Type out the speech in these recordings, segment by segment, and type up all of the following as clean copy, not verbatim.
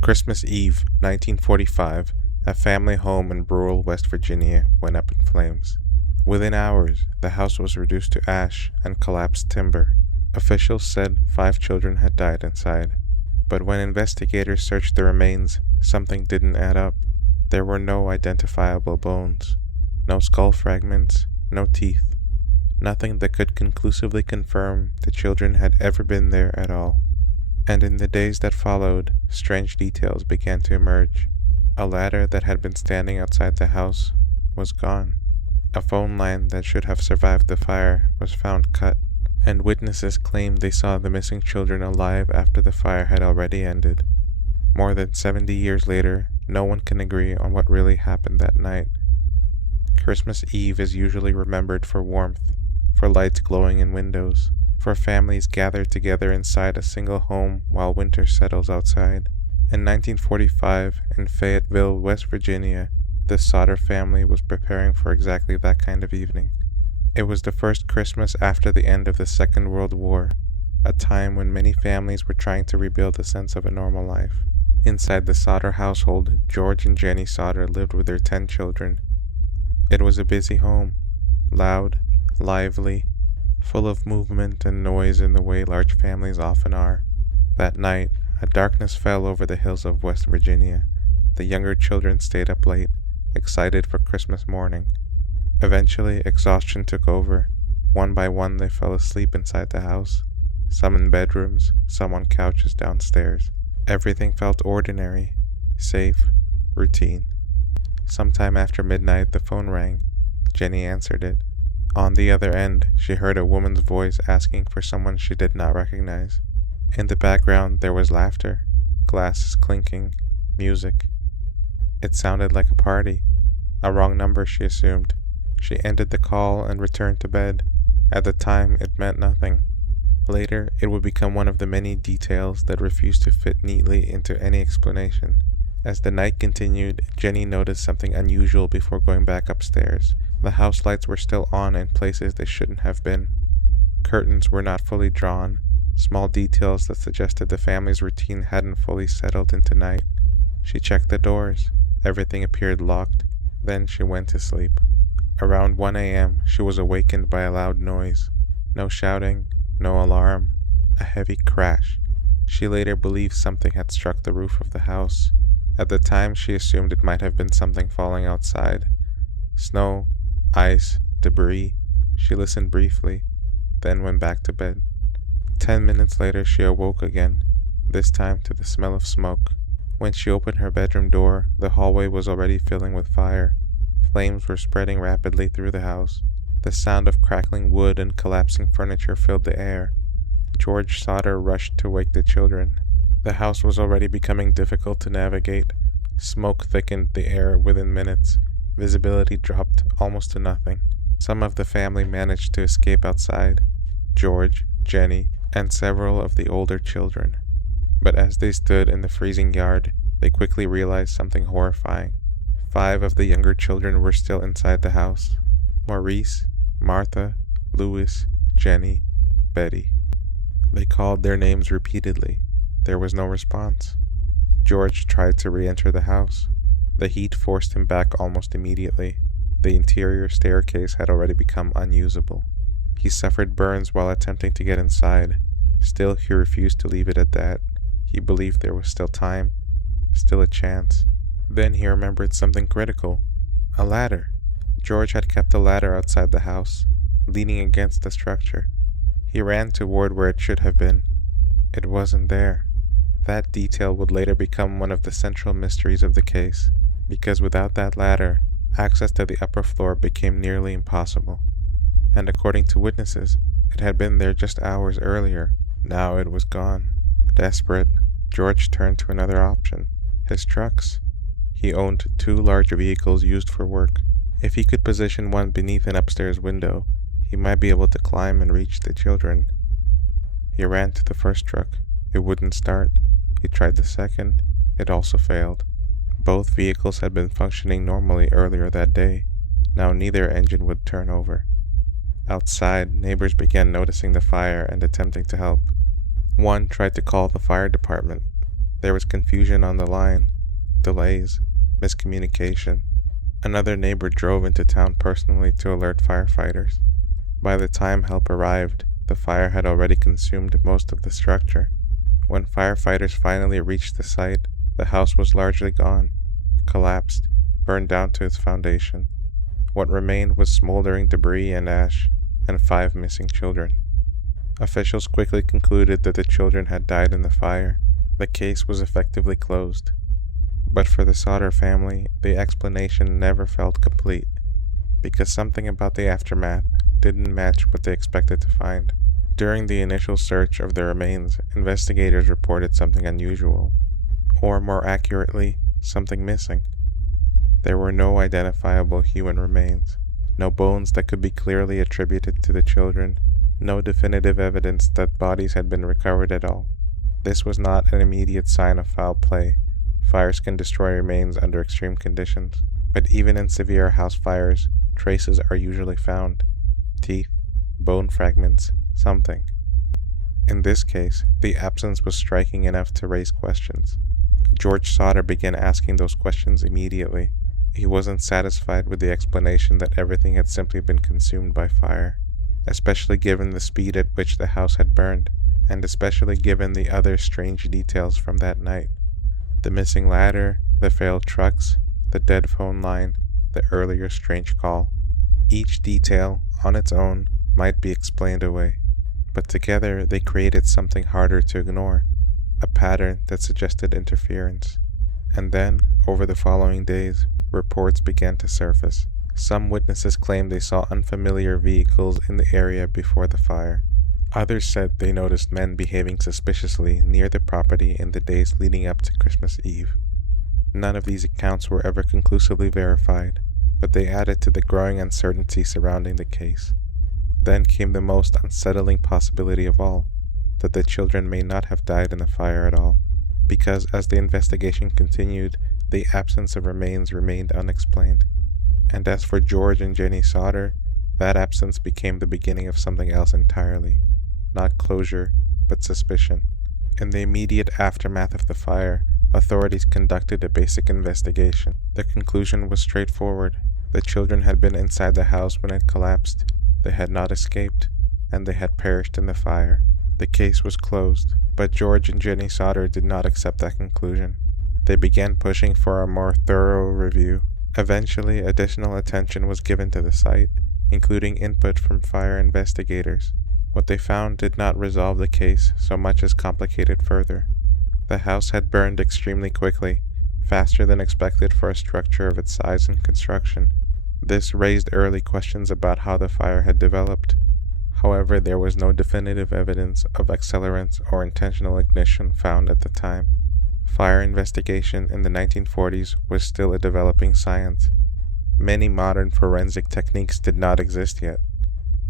Christmas Eve, 1945, a family home in rural West Virginia went up in flames. Within hours, the house was reduced to ash and collapsed timber. Officials said 5 children had died inside. But when investigators searched the remains, something didn't add up. There were no identifiable bones, no skull fragments, no teeth, nothing that could conclusively confirm the children had ever been there at all. And in the days that followed, strange details began to emerge. A ladder that had been standing outside the house was gone. A phone line that should have survived the fire was found cut, and witnesses claimed they saw the missing children alive after the fire had already ended. More than 70 years later, no one can agree on what really happened that night. Christmas Eve is usually remembered for warmth, for lights glowing in windows, for families gathered together inside a single home while winter settles outside. In 1945, in Fayetteville, West Virginia, the Sodder family was preparing for exactly that kind of evening. It was the first Christmas after the end of the Second World War, a time when many families were trying to rebuild a sense of a normal life. Inside the Sodder household, George and Jenny Sodder lived with their 10 children. It was a busy home, loud, lively, full of movement and noise in the way large families often are. That night, a darkness fell over the hills of West Virginia. The younger children stayed up late, excited for Christmas morning. Eventually, exhaustion took over. One by one, they fell asleep inside the house, some in bedrooms, some on couches downstairs. Everything felt ordinary, safe, routine. Sometime after midnight, the phone rang. Jenny answered it. On the other end, she heard a woman's voice asking for someone she did not recognize. In the background, there was laughter, glasses clinking, music. It sounded like a party. A wrong number, she assumed. She ended the call and returned to bed. At the time, it meant nothing. Later, it would become one of the many details that refused to fit neatly into any explanation. As the night continued, Jenny noticed something unusual before going back upstairs. The house lights were still on in places they shouldn't have been. Curtains were not fully drawn, small details that suggested the family's routine hadn't fully settled into night. She checked the doors. Everything appeared locked. Then she went to sleep. Around 1 a.m., she was awakened by a loud noise. No shouting, no alarm, a heavy crash. She later believed something had struck the roof of the house. At the time, she assumed it might have been something falling outside. Snow, ice, debris. She listened briefly, then went back to bed. 10 minutes later, she awoke again, this time to the smell of smoke. When she opened her bedroom door, the hallway was already filling with fire. Flames were spreading rapidly through the house. The sound of crackling wood and collapsing furniture filled the air. George Sodder rushed to wake the children. The house was already becoming difficult to navigate. Smoke thickened the air within minutes. Visibility dropped almost to nothing. Some of the family managed to escape outside. George, Jenny, and several of the older children. But as they stood in the freezing yard, they quickly realized something horrifying. 5 of the younger children were still inside the house. Maurice, Martha, Louis, Jenny, Betty. They called their names repeatedly. There was no response. George tried to re-enter the house. The heat forced him back almost immediately. The interior staircase had already become unusable. He suffered burns while attempting to get inside. Still, he refused to leave it at that. He believed there was still time, still a chance. Then he remembered something critical. A ladder. George had kept a ladder outside the house, leaning against the structure. He ran toward where it should have been. It wasn't there. That detail would later become one of the central mysteries of the case, because without that ladder, access to the upper floor became nearly impossible. And according to witnesses, it had been there just hours earlier. Now it was gone. Desperate, George turned to another option: his trucks. He owned 2 large vehicles used for work. If he could position one beneath an upstairs window, he might be able to climb and reach the children. He ran to the first truck. It wouldn't start. He tried the second. It also failed. Both vehicles had been functioning normally earlier that day. Now neither engine would turn over. Outside, neighbors began noticing the fire and attempting to help. One tried to call the fire department. There was confusion on the line, delays, miscommunication. Another neighbor drove into town personally to alert firefighters. By the time help arrived, the fire had already consumed most of the structure. When firefighters finally reached the site, the house was largely gone, collapsed, burned down to its foundation. What remained was smoldering debris and ash, and 5 missing children. Officials quickly concluded that the children had died in the fire. The case was effectively closed. But for the Sodder family, the explanation never felt complete, because something about the aftermath didn't match what they expected to find. During the initial search of the remains, investigators reported something unusual, or more accurately, something missing. There were no identifiable human remains, no bones that could be clearly attributed to the children, no definitive evidence that bodies had been recovered at all. This was not an immediate sign of foul play. Fires can destroy remains under extreme conditions, but even in severe house fires, traces are usually found. Teeth, bone fragments, something. In this case, the absence was striking enough to raise questions. George Sodder began asking those questions immediately. He wasn't satisfied with the explanation that everything had simply been consumed by fire, especially given the speed at which the house had burned, and especially given the other strange details from that night. The missing ladder, the failed trucks, the dead phone line, the earlier strange call. Each detail, on its own, might be explained away, but together they created something harder to ignore, a pattern that suggested interference. And then, over the following days, reports began to surface. Some witnesses claimed they saw unfamiliar vehicles in the area before the fire. Others said they noticed men behaving suspiciously near the property in the days leading up to Christmas Eve. None of these accounts were ever conclusively verified, but they added to the growing uncertainty surrounding the case. Then came the most unsettling possibility of all, that the children may not have died in the fire at all, because as the investigation continued, the absence of remains remained unexplained. And as for George and Jenny Sodder, that absence became the beginning of something else entirely. Not closure, but suspicion. In the immediate aftermath of the fire, authorities conducted a basic investigation. The conclusion was straightforward. The children had been inside the house when it collapsed. They had not escaped, and they had perished in the fire. The case was closed, but George and Jenny Sodder did not accept that conclusion. They began pushing for a more thorough review. Eventually, additional attention was given to the site, including input from fire investigators. What they found did not resolve the case so much as complicate it further. The house had burned extremely quickly, faster than expected for a structure of its size and construction. This raised early questions about how the fire had developed. However, there was no definitive evidence of accelerants or intentional ignition found at the time. Fire investigation in the 1940s was still a developing science. Many modern forensic techniques did not exist yet.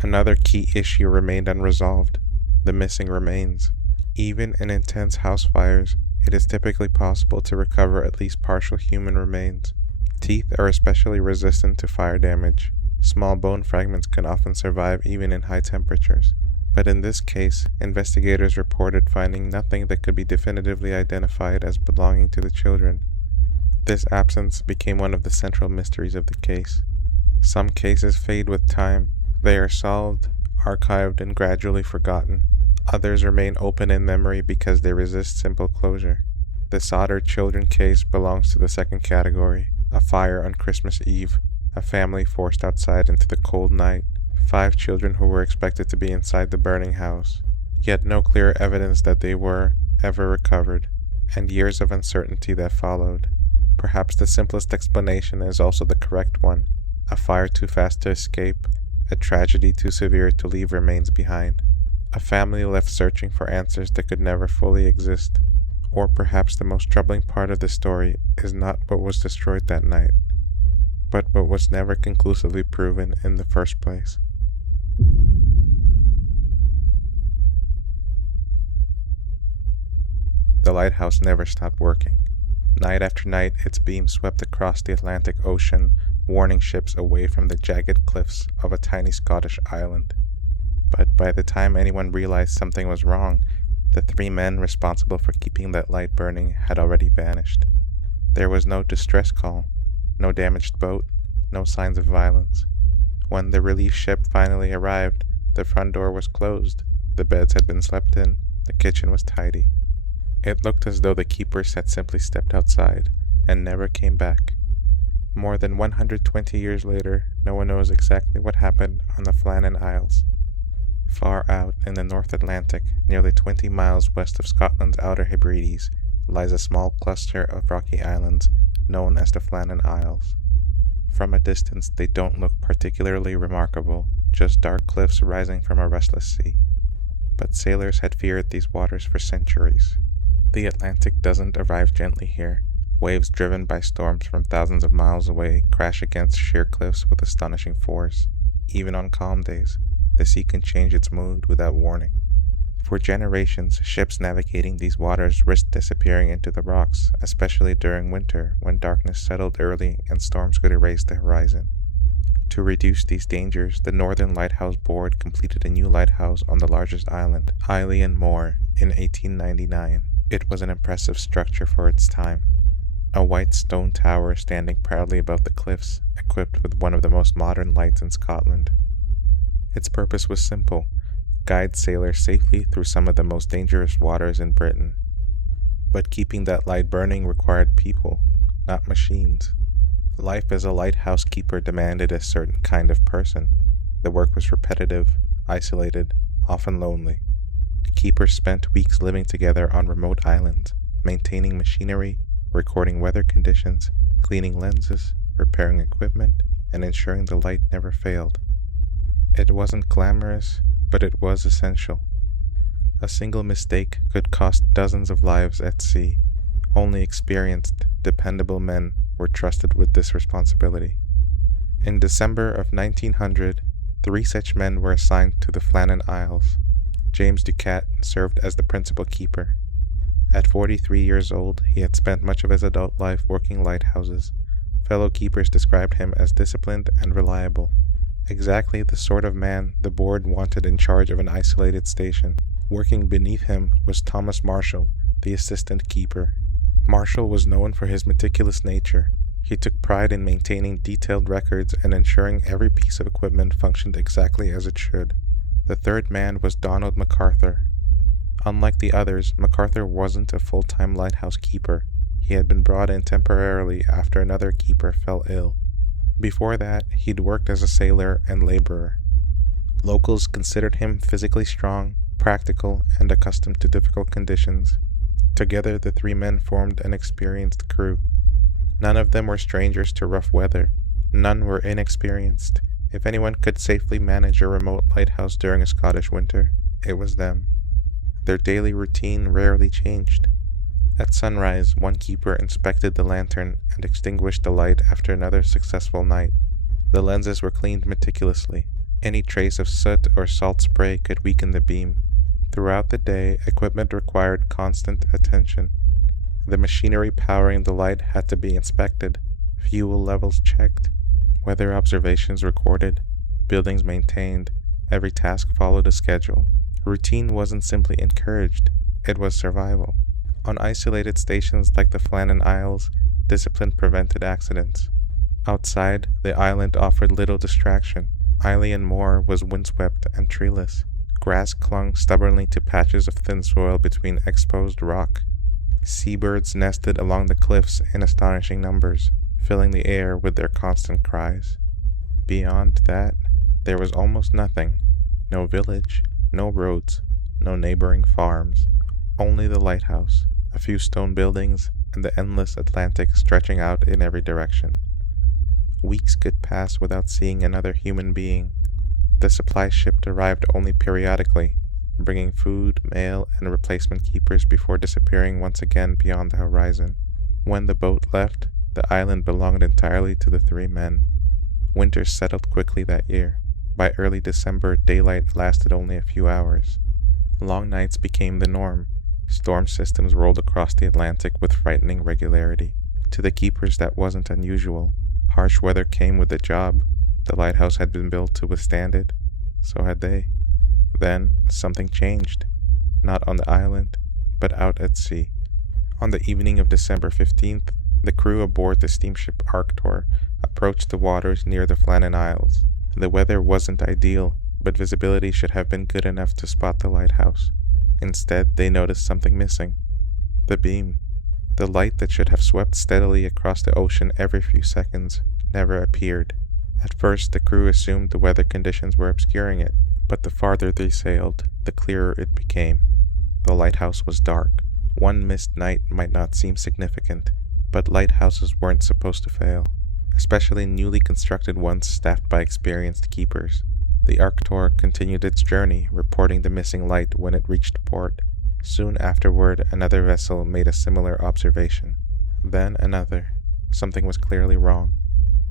Another key issue remained unresolved: the missing remains. Even in intense house fires, it is typically possible to recover at least partial human remains. Teeth are especially resistant to fire damage. Small bone fragments can often survive even in high temperatures. But in this case, investigators reported finding nothing that could be definitively identified as belonging to the children. This absence became one of the central mysteries of the case. Some cases fade with time. They are solved, archived, and gradually forgotten. Others remain open in memory because they resist simple closure. The Sodder Children case belongs to the second category: a fire on Christmas Eve, a family forced outside into the cold night, 5 children who were expected to be inside the burning house, yet no clear evidence that they were ever recovered, and years of uncertainty that followed. Perhaps the simplest explanation is also the correct one: a fire too fast to escape, a tragedy too severe to leave remains behind, a family left searching for answers that could never fully exist. Or perhaps the most troubling part of the story is not what was destroyed that night, but what was never conclusively proven in the first place. The lighthouse never stopped working. Night after night, its beams swept across the Atlantic Ocean, warning ships away from the jagged cliffs of a tiny Scottish island. But by the time anyone realized something was wrong, The three men responsible for keeping that light burning had already vanished. There was no distress call, no damaged boat, no signs of violence. When the relief ship finally arrived, the front door was closed, the beds had been slept in, the kitchen was tidy. It looked as though the keepers had simply stepped outside and never came back. More than 120 years later, no one knows exactly what happened on the Flannan Isles. Far out in the North Atlantic, nearly 20 miles west of Scotland's Outer Hebrides, lies a small cluster of rocky islands known as the Flannan Isles. From a distance, they don't look particularly remarkable, just dark cliffs rising from a restless sea. But sailors had feared these waters for centuries. The Atlantic doesn't arrive gently here. Waves driven by storms from thousands of miles away crash against sheer cliffs with astonishing force. Even on calm days, the sea can change its mood without warning. For generations, ships navigating these waters risked disappearing into the rocks, especially during winter when darkness settled early and storms could erase the horizon. To reduce these dangers, the Northern Lighthouse Board completed a new lighthouse on the largest island, Isle and More, in 1899. It was an impressive structure for its time. A white stone tower standing proudly above the cliffs, equipped with one of the most modern lights in Scotland. Its purpose was simple: guide sailors safely through some of the most dangerous waters in Britain. But keeping that light burning required people, not machines. Life as a lighthouse keeper demanded a certain kind of person. The work was repetitive, isolated, often lonely. Keepers spent weeks living together on remote islands, maintaining machinery, recording weather conditions, cleaning lenses, repairing equipment, and ensuring the light never failed. It wasn't glamorous, but it was essential. A single mistake could cost dozens of lives at sea. Only experienced, dependable men were trusted with this responsibility. In December of 1900, 3 such men were assigned to the Flannan Isles. James Ducat served as the principal keeper. At 43 years old, he had spent much of his adult life working lighthouses. Fellow keepers described him as disciplined and reliable. Exactly the sort of man the board wanted in charge of an isolated station. Working beneath him was Thomas Marshall, the assistant keeper. Marshall was known for his meticulous nature. He took pride in maintaining detailed records and ensuring every piece of equipment functioned exactly as it should. The third man was Donald MacArthur. Unlike the others, MacArthur wasn't a full-time lighthouse keeper. He had been brought in temporarily after another keeper fell ill. Before that, he'd worked as a sailor and laborer. Locals considered him physically strong, practical, and accustomed to difficult conditions. Together, the 3 men formed an experienced crew. None of them were strangers to rough weather. None were inexperienced. If anyone could safely manage a remote lighthouse during a Scottish winter, it was them. Their daily routine rarely changed. At sunrise, one keeper inspected the lantern and extinguished the light after another successful night. The lenses were cleaned meticulously. Any trace of soot or salt spray could weaken the beam. Throughout the day, equipment required constant attention. The machinery powering the light had to be inspected, fuel levels checked, weather observations recorded, buildings maintained. Every task followed a schedule. Routine wasn't simply encouraged, it was survival. On isolated stations like the Flannan Isles, discipline prevented accidents. Outside, the island offered little distraction. Isle and More was windswept and treeless. Grass clung stubbornly to patches of thin soil between exposed rock. Seabirds nested along the cliffs in astonishing numbers, filling the air with their constant cries. Beyond that, there was almost nothing. No village, no roads, no neighboring farms. Only the lighthouse, a few stone buildings, and the endless Atlantic stretching out in every direction. Weeks could pass without seeing another human being. The supply ship arrived only periodically, bringing food, mail, and replacement keepers before disappearing once again beyond the horizon. When the boat left, the island belonged entirely to the 3 men. Winter settled quickly that year. By early December, daylight lasted only a few hours. Long nights became the norm. Storm systems rolled across the Atlantic with frightening regularity. To the keepers, that wasn't unusual. Harsh weather came with the job. The lighthouse had been built to withstand it. So had they. Then, something changed. not on the island, but out at sea. On the evening of December 15th, the crew aboard the steamship Arctur approached the waters near the Flannan Isles. The weather wasn't ideal, but visibility should have been good enough to spot the lighthouse. Instead, they noticed something missing. The beam. The light that should have swept steadily across the ocean every few seconds never appeared. At first, the crew assumed the weather conditions were obscuring it, but the farther they sailed, the clearer it became. The lighthouse was dark. One missed night might not seem significant, but lighthouses weren't supposed to fail, especially newly constructed ones staffed by experienced keepers. The Arctur continued its journey, reporting the missing light when it reached port. Soon afterward, another vessel made a similar observation. Then another. Something was clearly wrong.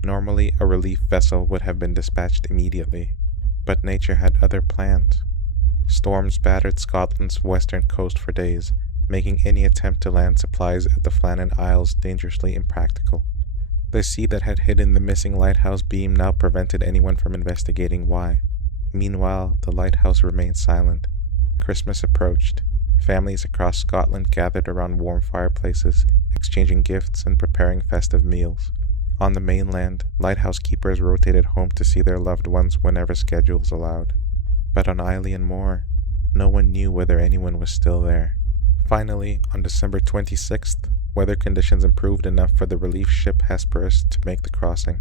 Normally, a relief vessel would have been dispatched immediately, but nature had other plans. Storms battered Scotland's western coast for days, making any attempt to land supplies at the Flannan Isles dangerously impractical. The sea that had hidden the missing lighthouse beam now prevented anyone from investigating why. Meanwhile, the lighthouse remained silent. Christmas approached. Families across Scotland gathered around warm fireplaces, exchanging gifts and preparing festive meals. On the mainland, lighthouse keepers rotated home to see their loved ones whenever schedules allowed. But on Islay and Moor, no one knew whether anyone was still there. Finally, on December 26th, weather conditions improved enough for the relief ship Hesperus to make the crossing.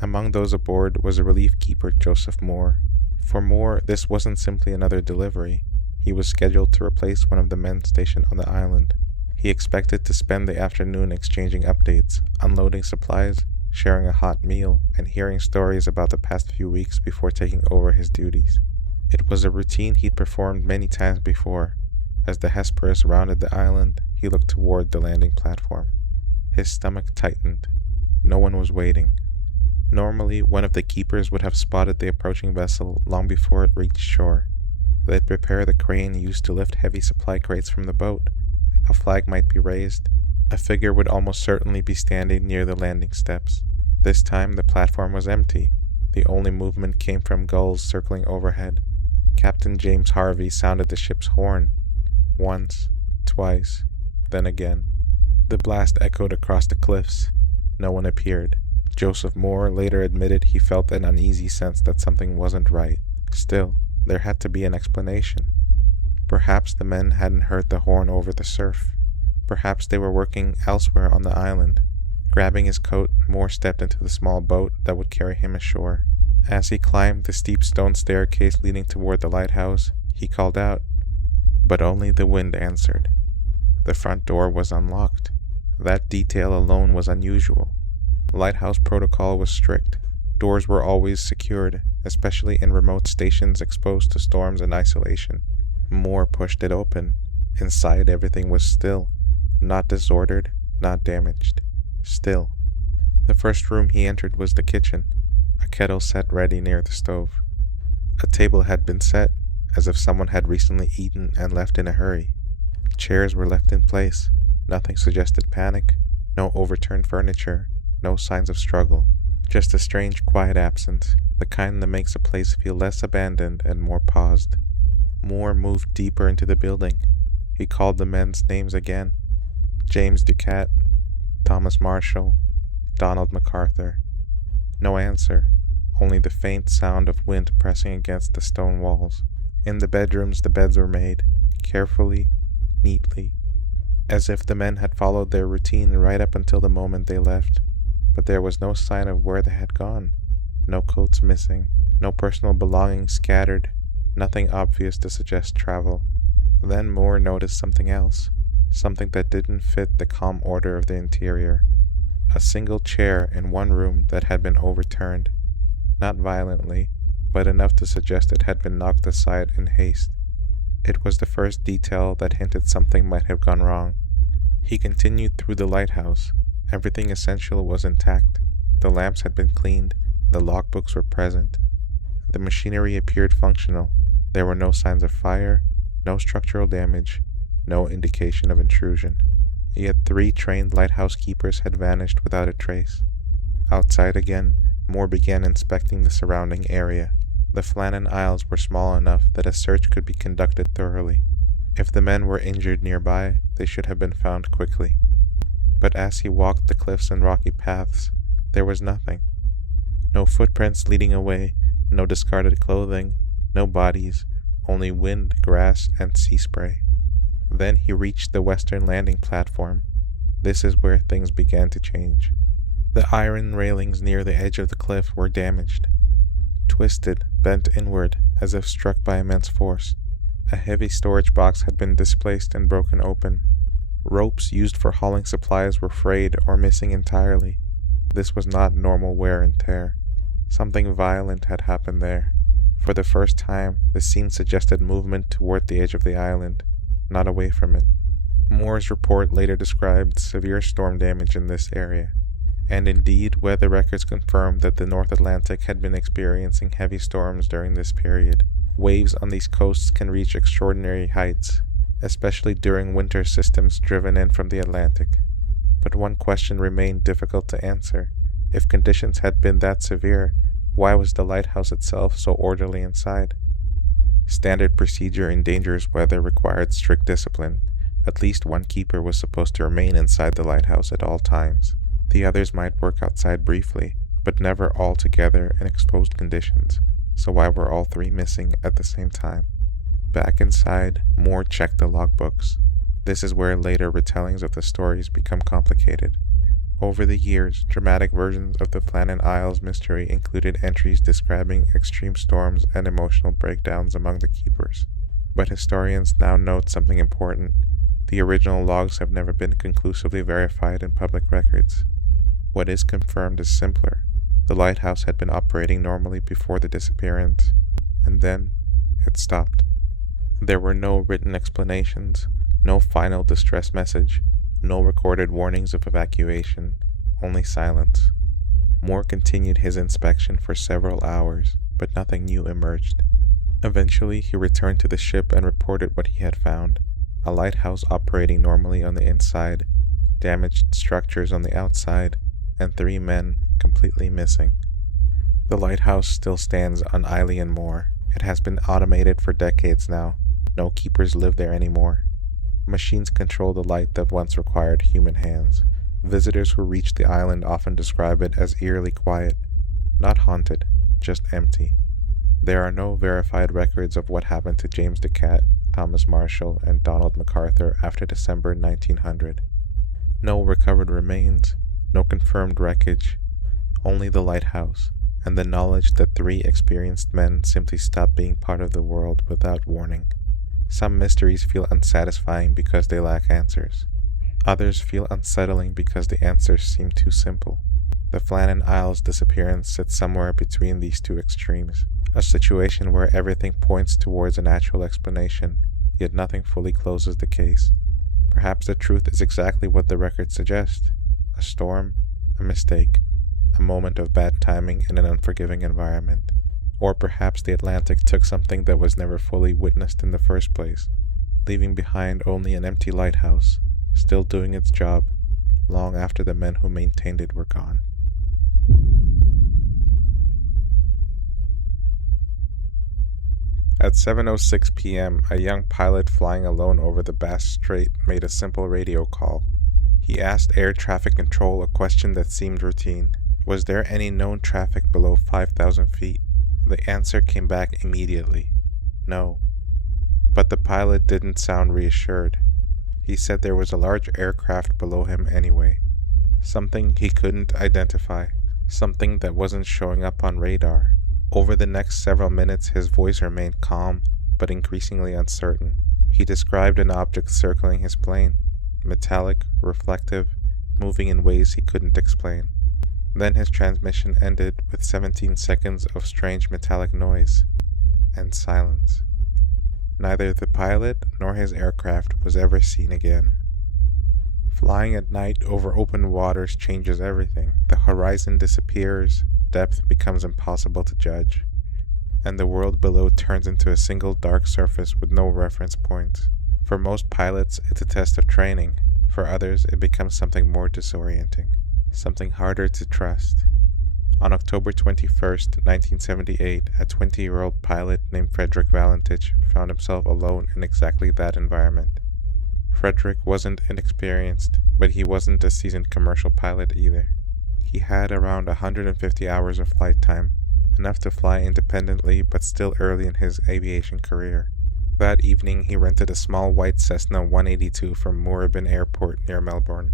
Among those aboard was a relief keeper, Joseph Moore. For Moore, this wasn't simply another delivery. He was scheduled to replace one of the men stationed on the island. He expected to spend the afternoon exchanging updates, unloading supplies, sharing a hot meal, and hearing stories about the past few weeks before taking over his duties. It was a routine he'd performed many times before. As the Hesperus rounded the island, he looked toward the landing platform. His stomach tightened. No one was waiting. Normally, one of the keepers would have spotted the approaching vessel long before it reached shore. They'd prepare the crane used to lift heavy supply crates from the boat. A flag might be raised. A figure would almost certainly be standing near the landing steps. This time, the platform was empty. The only movement came from gulls circling overhead. Captain James Harvey sounded the ship's horn. Once, twice, then again. The blast echoed across the cliffs. No one appeared. Joseph Moore later admitted he felt an uneasy sense that something wasn't right. Still, there had to be an explanation. Perhaps the men hadn't heard the horn over the surf. Perhaps they were working elsewhere on the island. Grabbing his coat, Moore stepped into the small boat that would carry him ashore. As he climbed the steep stone staircase leading toward the lighthouse, he called out, but only the wind answered. The front door was unlocked. That detail alone was unusual. Lighthouse protocol was strict. Doors were always secured, especially in remote stations exposed to storms and isolation. Moore pushed it open. Inside, everything was still. Not disordered, not damaged. Still. The first room he entered was the kitchen. A kettle set ready near the stove. A table had been set, as if someone had recently eaten and left in a hurry. Chairs were left in place. Nothing suggested panic. No overturned furniture. No signs of struggle. Just a strange, quiet absence, the kind that makes a place feel less abandoned and more paused. Moore moved deeper into the building. He called the men's names again. James Ducat, Thomas Marshall, Donald MacArthur. No answer, only the faint sound of wind pressing against the stone walls. In the bedrooms, the beds were made, carefully, neatly, as if the men had followed their routine right up until the moment they left. But there was no sign of where they had gone. No coats missing, no personal belongings scattered, nothing obvious to suggest travel. Then Moore noticed something else, something that didn't fit the calm order of the interior. A single chair in one room that had been overturned, not violently, but enough to suggest it had been knocked aside in haste. It was the first detail that hinted something might have gone wrong. He continued through the lighthouse. Everything essential was intact. The lamps had been cleaned. The logbooks were present. The machinery appeared functional. There were no signs of fire, no structural damage, no indication of intrusion. Yet 3 trained lighthouse keepers had vanished without a trace. Outside again, Moore began inspecting the surrounding area. The Flannan Isles were small enough that a search could be conducted thoroughly. If the men were injured nearby, they should have been found quickly. But as he walked the cliffs and rocky paths, there was nothing. No footprints leading away, no discarded clothing, no bodies, only wind, grass, and sea spray. Then he reached the western landing platform. This is where things began to change. The iron railings near the edge of the cliff were damaged, twisted, bent inward, as if struck by immense force. A heavy storage box had been displaced and broken open. Ropes used for hauling supplies were frayed or missing entirely. This was not normal wear and tear. Something violent had happened there. For the first time, the scene suggested movement toward the edge of the island, not away from it. Moore's report later described severe storm damage in this area, and indeed weather records confirmed that the North Atlantic had been experiencing heavy storms during this period. Waves on these coasts can reach extraordinary heights, especially during winter systems driven in from the Atlantic. But one question remained difficult to answer. If conditions had been that severe, why was the lighthouse itself so orderly inside? Standard procedure in dangerous weather required strict discipline. At least one keeper was supposed to remain inside the lighthouse at all times. The others might work outside briefly, but never all together in exposed conditions. So why were all three missing at the same time? Back inside, Moore checked the logbooks. This is where later retellings of the stories become complicated. Over the years, dramatic versions of the Flannan Isles mystery included entries describing extreme storms and emotional breakdowns among the keepers. But historians now note something important. The original logs have never been conclusively verified in public records. What is confirmed is simpler. The lighthouse had been operating normally before the disappearance, and then it stopped. There were no written explanations, no final distress message, no recorded warnings of evacuation, only silence. Moore continued his inspection for several hours, but nothing new emerged. Eventually, he returned to the ship and reported what he had found: a lighthouse operating normally on the inside, damaged structures on the outside, and 3 men completely missing. The lighthouse still stands on Eilean Moor. It has been automated for decades now. No keepers live there anymore. Machines control the light that once required human hands. Visitors who reach the island often describe it as eerily quiet, not haunted, just empty. There are no verified records of what happened to James DeCat, Thomas Marshall, and Donald MacArthur after December 1900. No recovered remains, no confirmed wreckage, only the lighthouse, and the knowledge that 3 experienced men simply stopped being part of the world without warning. Some mysteries feel unsatisfying because they lack answers. Others feel unsettling because the answers seem too simple. The Flannan Isles disappearance sits somewhere between these 2 extremes, a situation where everything points towards a natural explanation, yet nothing fully closes the case. Perhaps the truth is exactly what the records suggest: a storm, a mistake, a moment of bad timing in an unforgiving environment. Or perhaps the Atlantic took something that was never fully witnessed in the first place, leaving behind only an empty lighthouse, still doing its job, long after the men who maintained it were gone. At 7:06 p.m., a young pilot flying alone over the Bass Strait made a simple radio call. He asked air traffic control a question that seemed routine. Was there any known traffic below 5,000 feet? The answer came back immediately: no. But the pilot didn't sound reassured. He said there was a large aircraft below him anyway. Something he couldn't identify. Something that wasn't showing up on radar. Over the next several minutes, his voice remained calm, but increasingly uncertain. He described an object circling his plane. Metallic, reflective, moving in ways he couldn't explain. Then his transmission ended with 17 seconds of strange metallic noise, and silence. Neither the pilot nor his aircraft was ever seen again. Flying at night over open waters changes everything. The horizon disappears, depth becomes impossible to judge, and the world below turns into a single dark surface with no reference points. For most pilots, it's a test of training. For others, it becomes something more disorienting, something harder to trust. On October 21st, 1978, a 20-year-old pilot named Frederick Valentich found himself alone in exactly that environment. Frederick wasn't inexperienced, but he wasn't a seasoned commercial pilot either. He had around 150 hours of flight time, enough to fly independently but still early in his aviation career. That evening, he rented a small white Cessna 182 from Moorabbin Airport near Melbourne.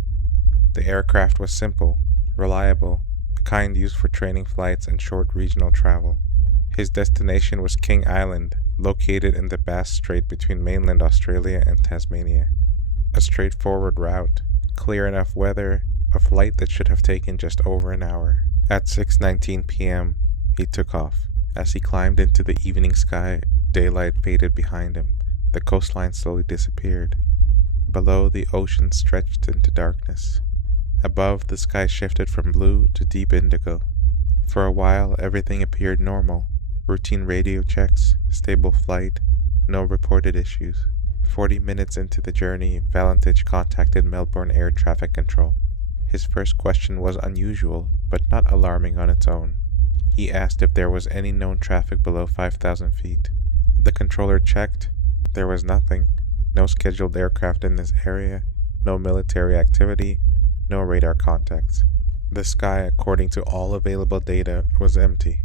The aircraft was simple, reliable, the kind used for training flights and short regional travel. His destination was King Island, located in the Bass Strait between mainland Australia and Tasmania. A straightforward route, clear enough weather, a flight that should have taken just over an hour. At 6:19 p.m., he took off. As he climbed into the evening sky, daylight faded behind him. The coastline slowly disappeared. Below, the ocean stretched into darkness. Above, the sky shifted from blue to deep indigo. For a while, everything appeared normal. Routine radio checks, stable flight, no reported issues. 40 minutes into the journey, Valentich contacted Melbourne Air Traffic Control. His first question was unusual, but not alarming on its own. He asked if there was any known traffic below 5,000 feet. The controller checked. There was nothing. No scheduled aircraft in this area, no military activity, no radar contacts. The sky, according to all available data, was empty.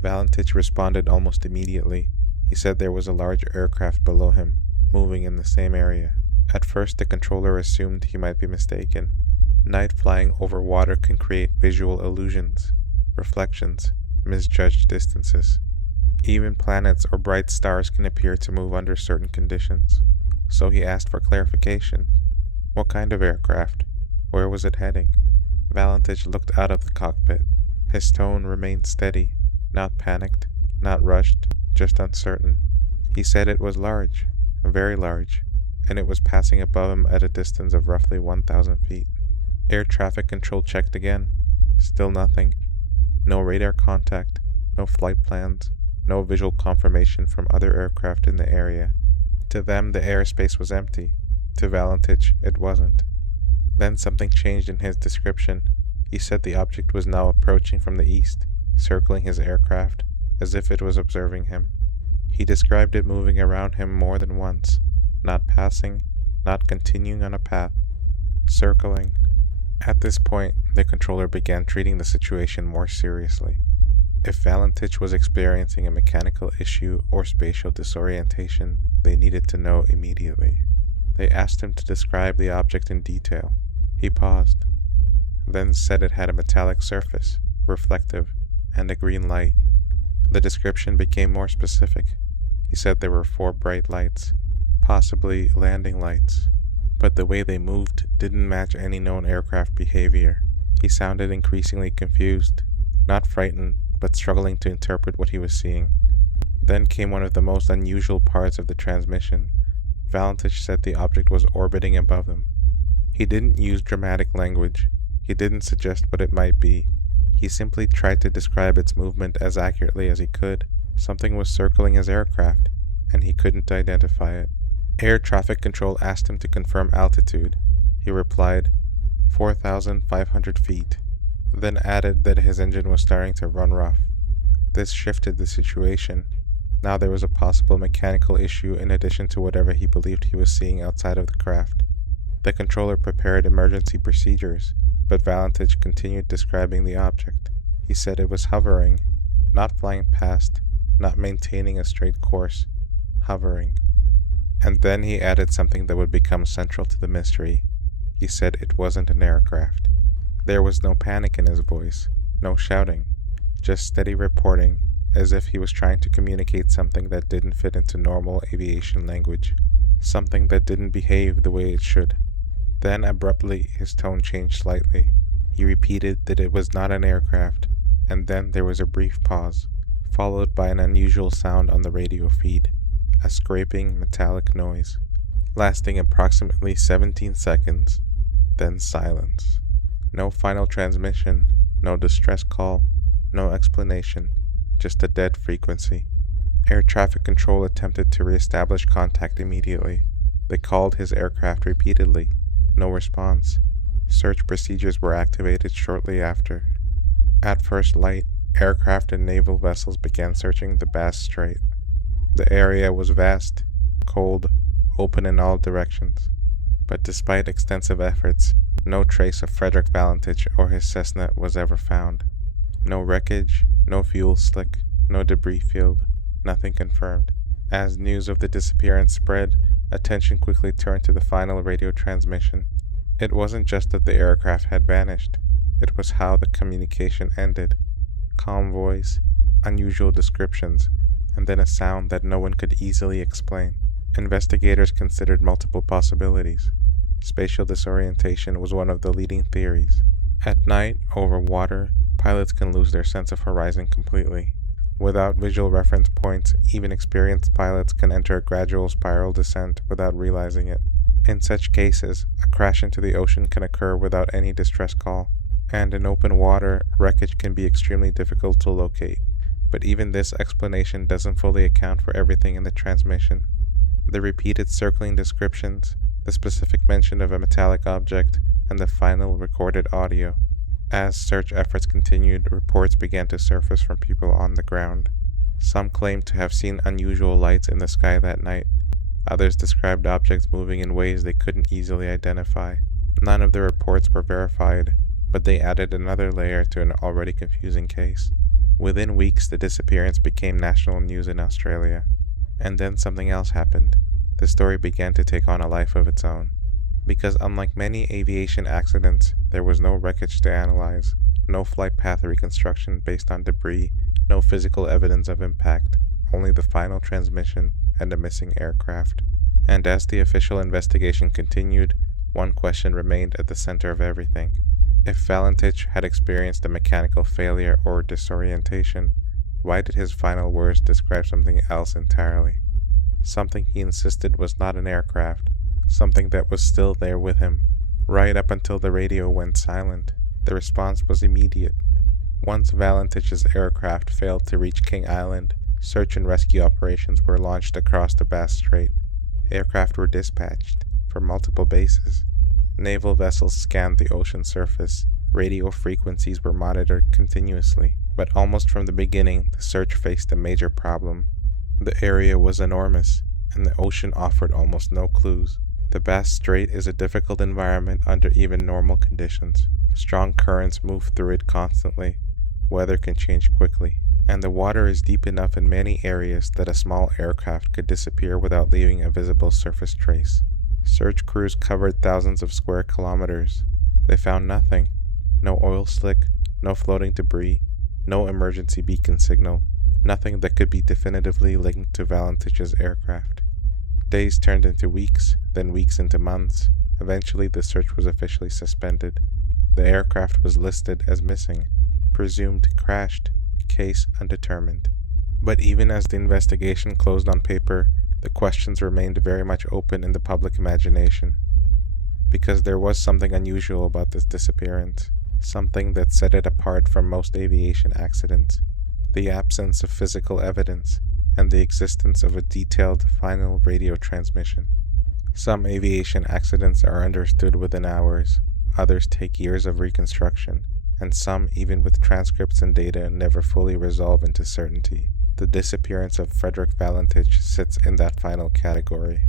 Valentich responded almost immediately. He said there was a large aircraft below him, moving in the same area. At first, the controller assumed he might be mistaken. Night flying over water can create visual illusions, reflections, misjudged distances. Even planets or bright stars can appear to move under certain conditions. So he asked for clarification. What kind of aircraft? Where was it heading? Valentich looked out of the cockpit. His tone remained steady, not panicked, not rushed, just uncertain. He said it was large, very large, and it was passing above him at a distance of roughly 1,000 feet. Air traffic control checked again. Still nothing. No radar contact, no flight plans, no visual confirmation from other aircraft in the area. To them, the airspace was empty. To Valentich, it wasn't. Then something changed in his description. He said the object was now approaching from the east, circling his aircraft, as if it was observing him. He described it moving around him more than once, not passing, not continuing on a path, circling. At this point, the controller began treating the situation more seriously. If Valentich was experiencing a mechanical issue or spatial disorientation, they needed to know immediately. They asked him to describe the object in detail. He paused, then said it had a metallic surface, reflective, and a green light. The description became more specific. He said there were 4 bright lights, possibly landing lights, but the way they moved didn't match any known aircraft behavior. He sounded increasingly confused, not frightened, but struggling to interpret what he was seeing. Then came one of the most unusual parts of the transmission. Valentich said the object was orbiting above him. He didn't use dramatic language. He didn't suggest what it might be. He simply tried to describe its movement as accurately as he could. Something was circling his aircraft, and he couldn't identify it. Air traffic control asked him to confirm altitude. He replied, 4,500 feet, then added that his engine was starting to run rough. This shifted the situation. Now there was a possible mechanical issue in addition to whatever he believed he was seeing outside of the craft. The controller prepared emergency procedures, but Valentich continued describing the object. He said it was hovering, not flying past, not maintaining a straight course, hovering. And then he added something that would become central to the mystery. He said it wasn't an aircraft. There was no panic in his voice, no shouting, just steady reporting, as if he was trying to communicate something that didn't fit into normal aviation language, something that didn't behave the way it should. Then abruptly his tone changed slightly. He repeated that it was not an aircraft, and then there was a brief pause, followed by an unusual sound on the radio feed, a scraping metallic noise, lasting approximately 17 seconds, then silence. No final transmission, no distress call, no explanation, just a dead frequency. Air traffic control attempted to re-establish contact immediately. They called his aircraft repeatedly. No response. Search procedures were activated shortly after. At first light, aircraft and naval vessels began searching the Bass Strait. The area was vast, cold, open in all directions. But despite extensive efforts, no trace of Frederick Valentich or his Cessna was ever found. No wreckage, no fuel slick, no debris field, nothing confirmed. As news of the disappearance spread, attention quickly turned to the final radio transmission. It wasn't just that the aircraft had vanished, it was how the communication ended. Calm voice, unusual descriptions, and then a sound that no one could easily explain. Investigators considered multiple possibilities. Spatial disorientation was one of the leading theories. At night, over water, pilots can lose their sense of horizon completely. Without visual reference points, even experienced pilots can enter a gradual spiral descent without realizing it. In such cases, a crash into the ocean can occur without any distress call, and in open water, wreckage can be extremely difficult to locate. But even this explanation doesn't fully account for everything in the transmission. The repeated circling descriptions, the specific mention of a metallic object, and the final recorded audio. As search efforts continued, reports began to surface from people on the ground. Some claimed to have seen unusual lights in the sky that night. Others described objects moving in ways they couldn't easily identify. None of the reports were verified, but they added another layer to an already confusing case. Within weeks, the disappearance became national news in Australia. And then something else happened. The story began to take on a life of its own. Because unlike many aviation accidents, there was no wreckage to analyze, no flight path reconstruction based on debris, no physical evidence of impact, only the final transmission and a missing aircraft. And as the official investigation continued, one question remained at the center of everything. If Valentich had experienced a mechanical failure or disorientation, why did his final words describe something else entirely? Something he insisted was not an aircraft, something that was still there with him. Right up until the radio went silent, the response was immediate. Once Valentich's aircraft failed to reach King Island, search and rescue operations were launched across the Bass Strait. Aircraft were dispatched from multiple bases. Naval vessels scanned the ocean surface. Radio frequencies were monitored continuously. But almost from the beginning, the search faced a major problem. The area was enormous, and the ocean offered almost no clues. The Bass Strait is a difficult environment under even normal conditions. Strong currents move through it constantly. Weather can change quickly, and the water is deep enough in many areas that a small aircraft could disappear without leaving a visible surface trace. Search crews covered thousands of square kilometers. They found nothing. No oil slick, no floating debris, no emergency beacon signal, nothing that could be definitively linked to Valentich's aircraft. Days turned into weeks, then weeks into months. Eventually, the search was officially suspended. The aircraft was listed as missing, presumed crashed, case undetermined. But even as the investigation closed on paper, the questions remained very much open in the public imagination. Because there was something unusual about this disappearance, something that set it apart from most aviation accidents. The absence of physical evidence, and the existence of a detailed final radio transmission. Some aviation accidents are understood within hours, others take years of reconstruction, and some, even with transcripts and data, never fully resolve into certainty. The disappearance of Frederick Valentich sits in that final category.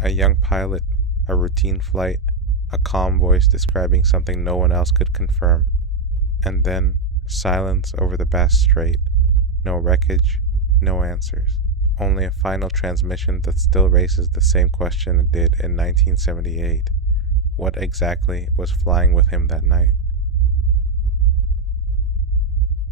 A young pilot, a routine flight, a calm voice describing something no one else could confirm. And then, silence over the Bass Strait. No wreckage, no answers. Only a final transmission that still raises the same question it did in 1978. What exactly was flying with him that night?